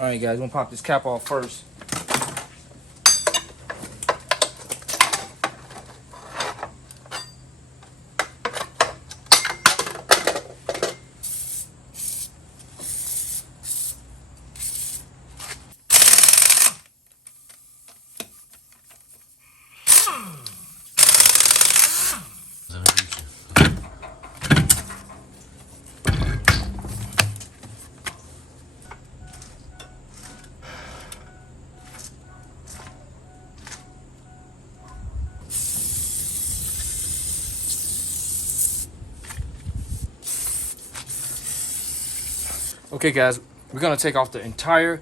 All right, guys, we're gonna pop this cap off first. Okay, guys, we're gonna take off the entire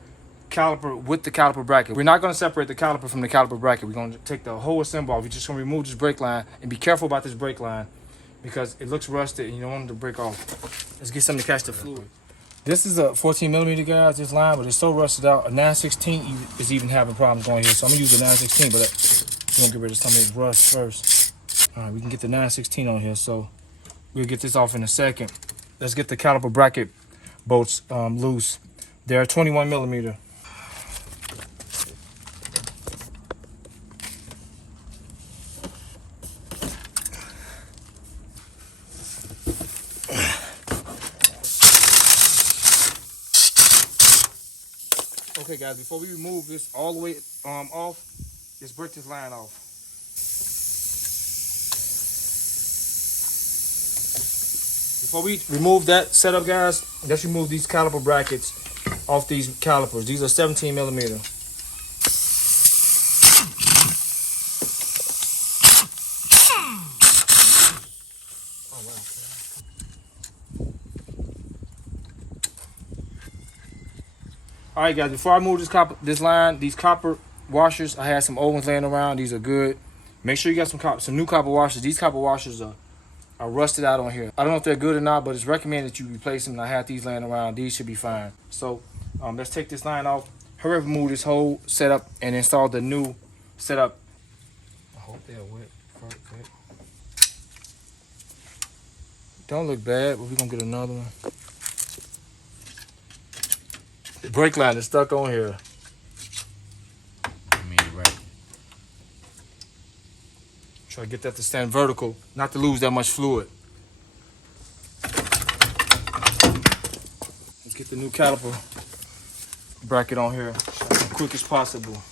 caliper with the caliper bracket. We're not gonna separate the caliper from the caliper bracket. We're gonna take the whole assembly off. We're just gonna remove this brake line, and be careful about this brake line because it looks rusted and you don't want it to break off. Let's get something to catch the fluid. This is a 14mm, guys, this line, but it's so rusted out. A 916 is even having problems going here, so I'm gonna use a 916, but we're gonna get rid of some of this rust first. All right, we can get the 916 on here, so we'll get this off in a second. Let's get the caliper bracket bolts loose. They're 21mm. Okay, guys, before we remove this all the way off, let's break this line off. Before we remove that setup, guys, let's remove these caliper brackets off these calipers. These are 17mm. Oh, wow. All right, guys, before I move this line, these copper washers, I had some old ones laying around. These are good. Make sure you got some new copper washers. These copper washers are rusted out on here. I don't know if they're good or not, but it's recommended that you replace them. And I have these laying around. These should be fine. So let's take this line off. Hurry up and move this whole setup and install the new setup. I hope they're wet. Perfect. Don't look bad, but we're gonna get another one. The brake line is stuck on here. Try to get that to stand vertical, not to lose that much fluid. Let's get the new caliper bracket on here as quick as possible.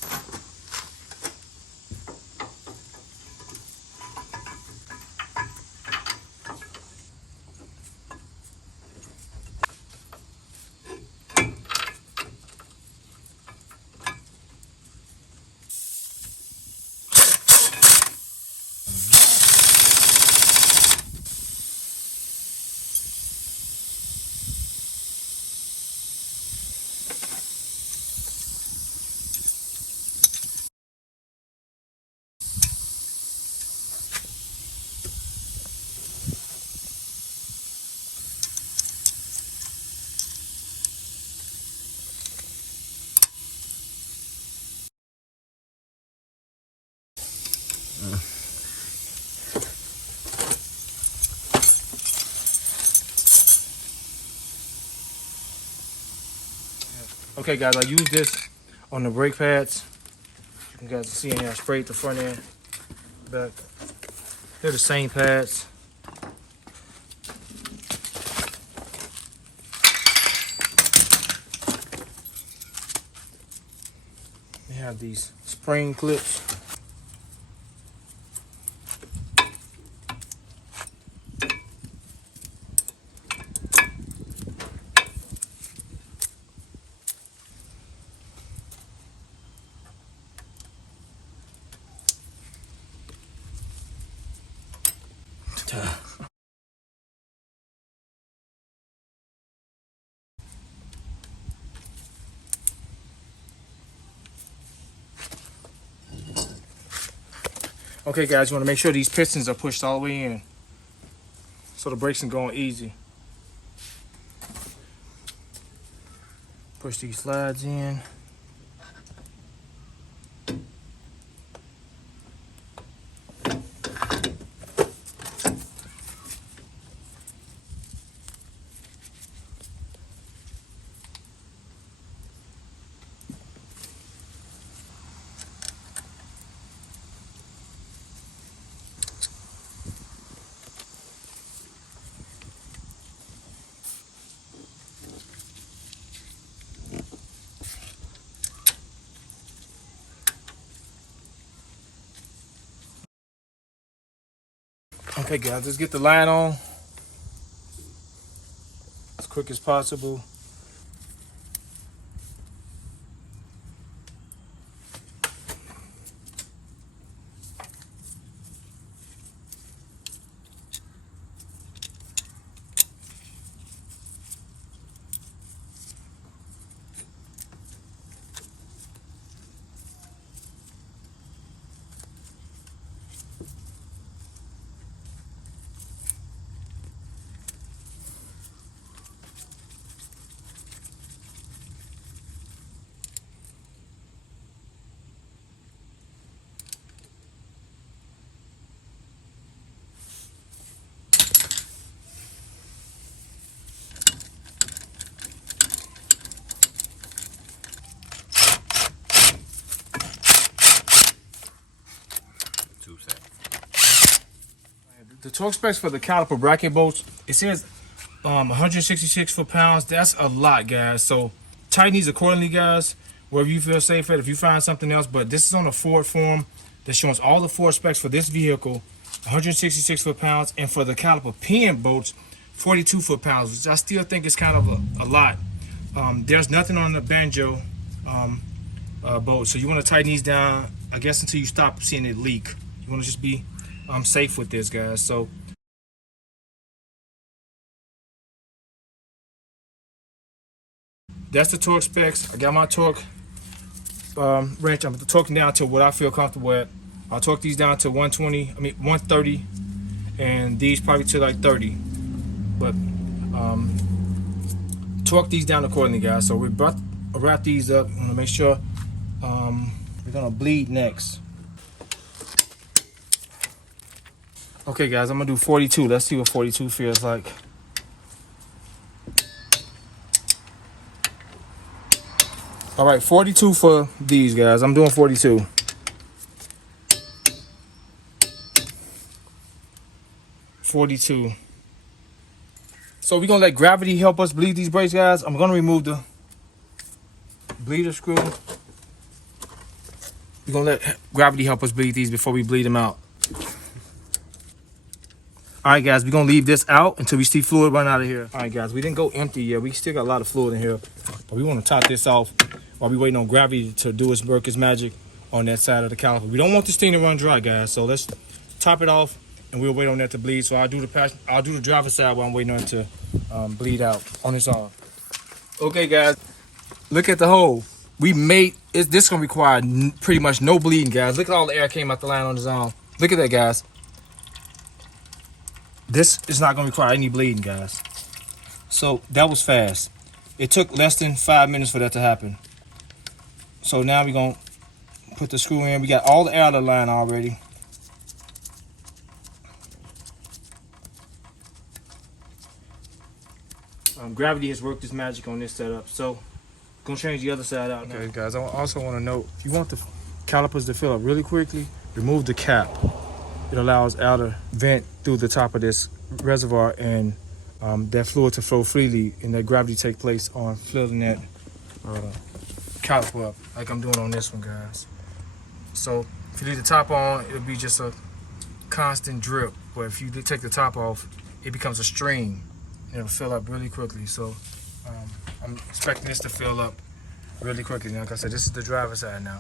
Okay, guys, I use this on the brake pads. You guys can see in here, I sprayed the front end, back. They're the same pads. They have these spring clips. Okay, guys, you want to make sure these pistons are pushed all the way in so the brakes can go on easy. Push these slides in. Okay guys, let's get the line on as quick as possible. The torque specs for the caliper bracket bolts, it says 166 foot-pounds. That's a lot, guys. So tighten these accordingly, guys, wherever you feel safe at. If you find something else, but this is on a Ford form that shows all the Ford specs for this vehicle, 166 foot-pounds, and for the caliper pin bolts, 42 foot-pounds, which I still think is kind of a lot. There's nothing on the banjo bolt, so you want to tighten these down, I guess, until you stop seeing it leak. You want to just be safe with this, guys. So that's the torque specs. I got my torque wrench. I'm torquing down to what I feel comfortable at. I'll torque these down to 130, and these probably to like 30. But torque these down accordingly, guys. So we're about to wrap these up. I'm gonna make sure we're gonna bleed next. Okay guys, I'm gonna do 42. Let's see what 42 feels like. All right, 42 for these guys. I'm doing 42. So we're gonna let gravity help us bleed these brakes, guys. I'm gonna remove the bleeder screw. We're gonna let gravity help us bleed these before we bleed them out. All right, guys, we're gonna leave this out until we see fluid run out of here. All right, guys, we didn't go empty yet. We still got a lot of fluid in here, but we want to top this off while we waiting on gravity to do its work, its magic on that side of the caliper. We don't want this thing to run dry, guys. So let's top it off, and we'll wait on that to bleed. So I'll do the driver's side while I'm waiting on it to bleed out on its arm. Okay, guys, look at the hole. We made it. This is gonna require pretty much no bleeding, guys. Look at all the air came out the line on his arm. Look at that, guys. This is not going to require any bleeding, guys. So that was fast. It took less than 5 minutes for that to happen. So now we're going to put the screw in. We got all the air out of the line already. Gravity has worked its magic on this setup. So going to change the other side out. Okay, guys, I also want to note, if you want the calipers to fill up really quickly, remove the cap. It allows air to vent through the top of this reservoir, and that fluid to flow freely, and that gravity take place on filling that caliper up, like I'm doing on this one, guys. So if you leave the top on, it'll be just a constant drip. But if you take the top off, it becomes a stream, and it'll fill up really quickly. So I'm expecting this to fill up really quickly. Now, like I said, this is the driver's side now.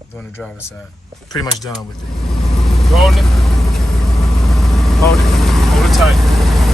I'm doing the driver's side. Pretty much done with it. Hold it. Hold it tight.